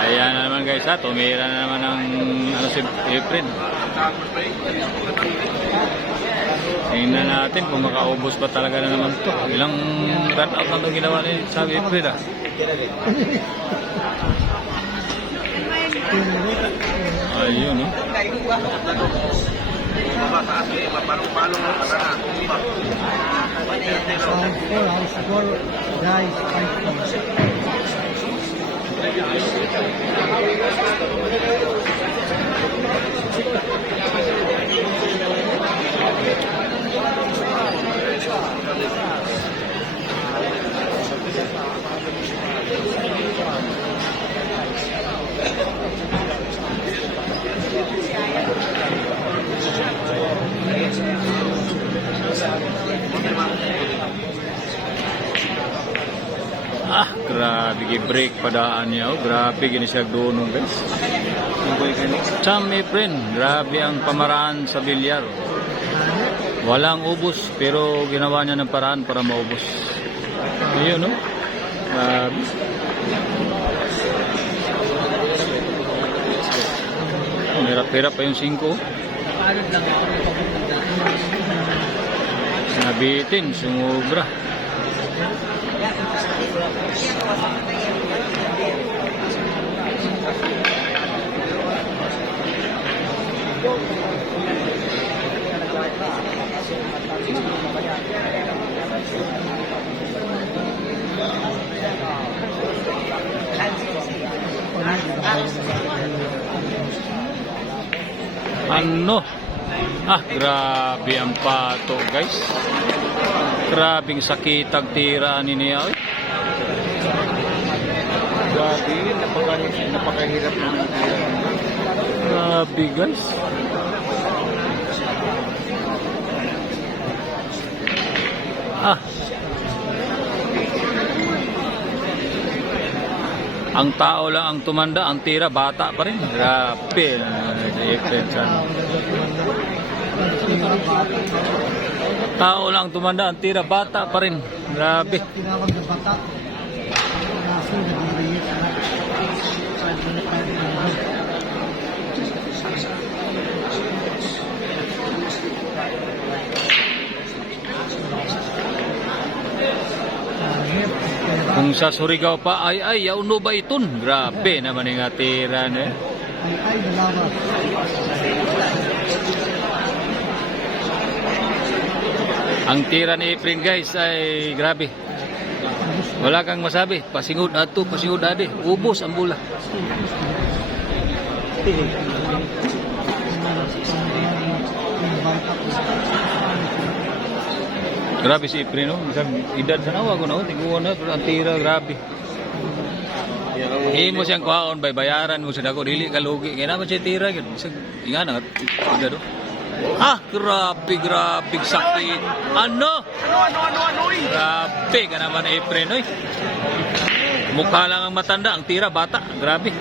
Ayan na naman guys ha, tumira na naman ang ano si Efren. Tingnan natin kung makaubos pa talaga na naman to. Ilang run out na itong ginawa ni sabi Efren ha. Ayun no. Grabe, gi-break padaan niya. Grabe, gini siya doon guys. Cham Efren, grabe ang pamaraan sa bilyar. Walang ubos, pero ginawa niya ng paraan para maubos. Ayun, no? Grabe. Hirap-hirap pa yung 5. Nabitin, sumubra. Ano? Grabe ang pato guys. Grabing sakit ang tiraan niya. Grabe, napakahirap na ng tira. Grabe guys. Ang tao lang ang tumanda, ang tira bata pa rin. Grabe. Tao lang tumanda, ang tira bata pa rin. Grabe. Kung sa Surigao pa, ay, yauno ba iton? Grabe naman yung atiran eh. Ang tira ni Efren guys ay grabe. Wala kang masabi. Pasingod ato, pasingod ade. Ubos ang bula. Grabe si Efren, no? Edad sa nawa ko na, tiguan na, ang tira, grabe. Mo siyang kuhaon, bayaran mo siya ako, dili ka lugi. Kaya naman siya tira, nga na, edad, no? Grabe, sakit. Ano? Grabe ka naman Efren, no? Mukha lang ang matanda, ang tira, bata. Grabe.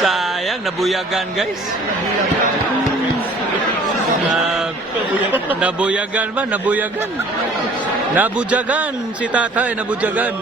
Sayang, nabuyagan guys. Nabuyagan ba? Nabuyagan si tatay, nabuyagan.